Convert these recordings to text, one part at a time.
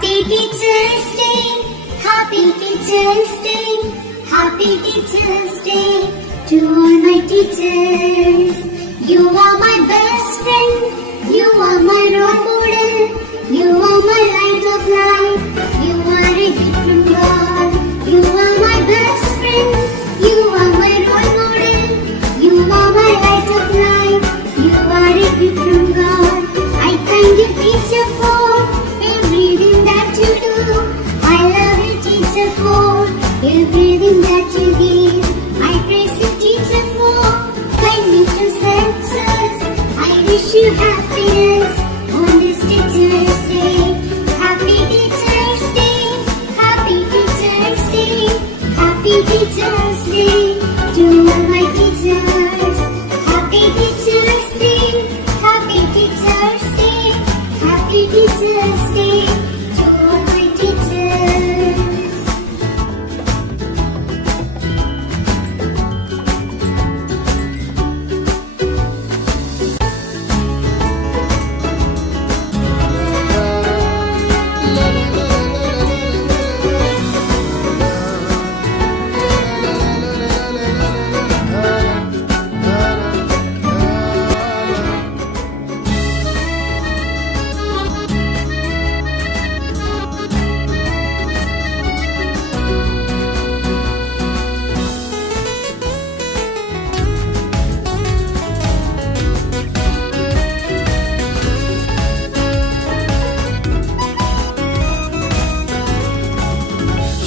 Happy Teacher's Day, Happy Teacher's Day, Happy Teacher's Day to all my teachers. You are my best friend, you are my role model, you are my light of life, you are a gift from God. You are my best friend, you are my role model, you are my light of life, you are a gift from God. I thank you, teacher, for everything that you do. I love you, teacher, for everything that you give. I praise you, teacher, for kindness to senses. I wish you happiness on this Teacher's Day. Happy Teacher's Day, Happy Teacher's Day, Happy Teacher's Day to all my teachers. Happy Teacher's Day, Happy Teacher's Day, Happy Teacher's Day to all my teachers.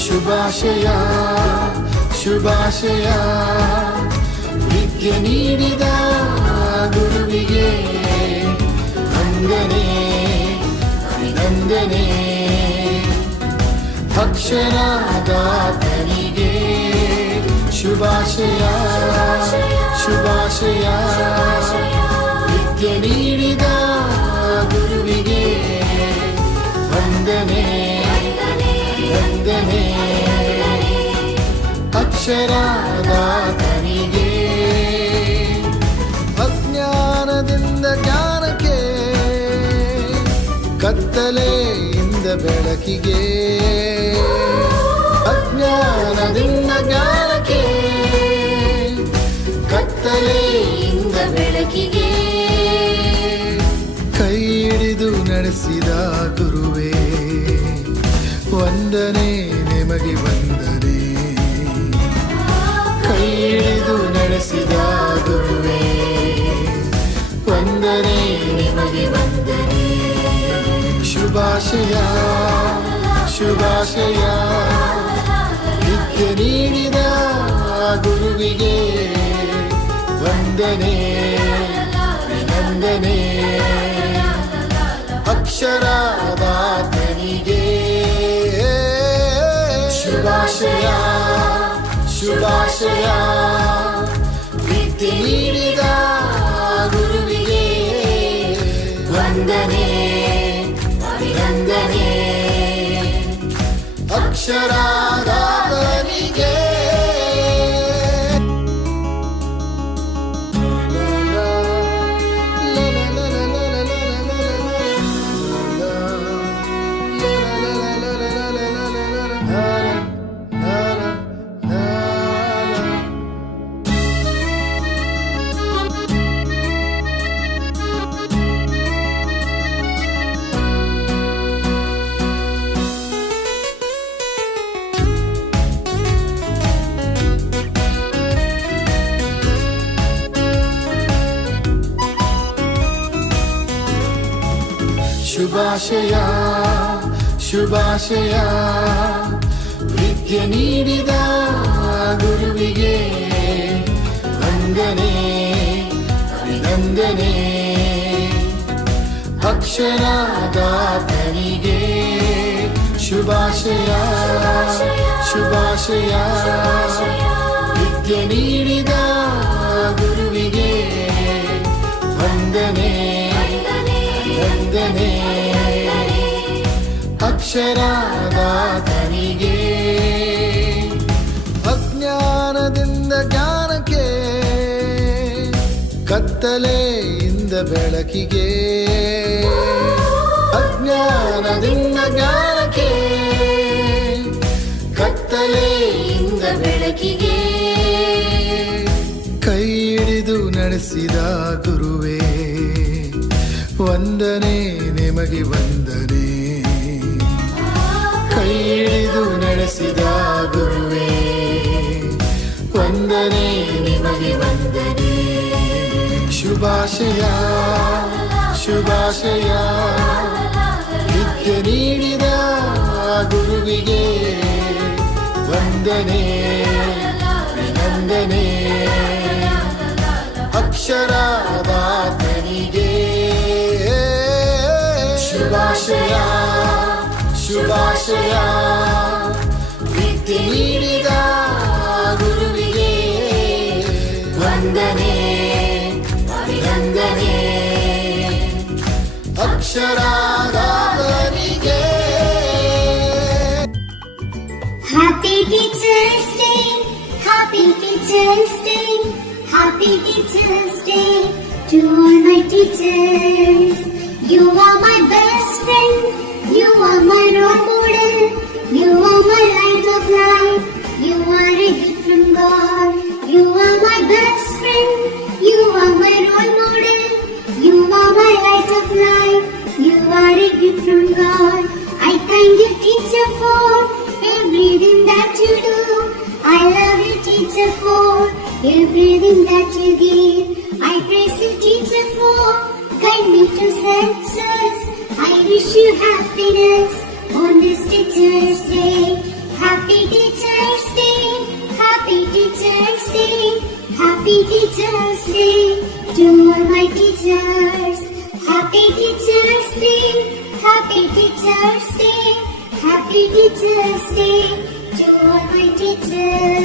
ಶುಭಾಶಯ ಶುಭಾಶಯ ವಿದ್ಯೆ ನೀಡಿದ ಗುರುವಿಗೆ ವಂದನೆ ಅಭಿನಂದನೆ. ಅಕ್ಷರದಾತನಿಗೆ ಶುಭಾಶಯ ಶುಭಾಶಯ ವಿದ್ಯೆ ನೀಡಿದ ಗುರುವಿಗೆ ವಂದನೆ ವಂದನೆ. ಅಕ್ಷರದಾತನಿಗೆ ಅಜ್ಞಾನದಿಂದ ಜ್ಞಾನಕ್ಕೆ ಕತ್ತಲೆಯಿಂದ ಬೆಳಕಿಗೆ ಅಜ್ಞಾನದಿಂದ ಜ್ಞಾನಕ್ಕೆ ಕತ್ತಲೆಯಿಂದ ಬೆಳಕಿಗೆ ಕೈ ಹಿಡಿದು ನಡೆಸಿದ ಗುರುವೇ ವಂದನೆ ನಿಮಗೆ ವಂದನೆ. ಕೈ ಹಿಡಿದು ನಡೆಸಿದ ಗುರುವೇ ವಂದನೆ ನಿಮಗೆ ವಂದನೆ. ಶುಭಾಶಯ ಶುಭಾಶಯ ವಿದ್ಯೆ ನೀಡಿದ ಗುರುವಿಗೆ ವಂದನೆ ಅಭಿನಂದನೆ. ಅಕ್ಷರದಾತನಿಗೆ ಶುಭಾಶಯ ಶುಭಾಶಯ ವಿದ್ಯೆ ನೀಡಿದ ಗುರುವಿಗೆ ವಂದನೆ ಅಭಿನಂದನೆ. ಅಕ್ಷರದಾತನಿಗೆ ಶುಭಾಶಯ ಶುಭಾಶಯ ವಿದ್ಯೆ ನೀಡಿದ ಗುರುವಿಗೆ ವಂದನೆ ಅಭಿನಂದನೆ. ಅಕ್ಷರದಾತನಿಗೆ ಶುಭಾಶಯ ಶುಭಾಶಯ ವಿದ್ಯೆ ನೀಡಿದ ಗುರುವಿಗೆ ವಂದನೆ ವಂದನೆ. ಅಕ್ಷರದಾತನಿಗೆ ಅಜ್ಞಾನದಿಂದ ಜ್ಞಾನಕ್ಕೆ ಕತ್ತಲೆಯಿಂದ ಬೆಳಕಿಗೆ ಅಜ್ಞಾನದಿಂದ ಜ್ಞಾನಕ್ಕೆ ಜ್ಞಾನಕ್ಕೆ ಕತ್ತಲೆಯಿಂದ ಬೆಳಕಿಗೆ ಕೈ ಹಿಡಿದು ನಡೆಸಿದ ಗುರುವೇ ವಂದನೆ ನಿಮಗೆ ವಂದನೆ ಕೈ ಹಿಡಿದು ನಡೆಸಿದ ಗುರುವೇ ವಂದನೆ ನಿಮಗೆ ವಂದನೆ ಶುಭಾಶಯ ಶುಭಾಶಯ ವಿದ್ಯೆ ನೀಡಿದ ಗುರುವಿಗೆ ವಂದನೆ ವಿನಂದನೆ ಅಕ್ಷರಾದಾತನಿಗೆ ಶುಭಾಶಯ ಶುಭಾಶಯ ವಿದ್ಯೆ ನೀಡಿದ ಗುರುವಿಗೆ ವಂದನೆ ಅಭಿನಂದನೆ ಅಕ್ಷರಾದಾತನಿಗೆ Happy Teacher's Day, Happy Teacher's Day, Happy Teacher's Day to all my teachers. You are my best friend, you are my role model, you are my light of life, you are a gift from God. You are my best friend, you are my role model, you are my light of life, you are a gift from God. I thank you, teacher, for everything that you do. I love you, teacher, for everything that you give. I praise you, teacher, for guide me to success. I wish you happiness on this Teacher's Day. Happy Teacher's Day, Happy Teacher's Day, Happy Teacher's Day to all my teachers. Happy Teacher's Day, Happy Teacher's Day, Happy Teacher's Day to all my teachers.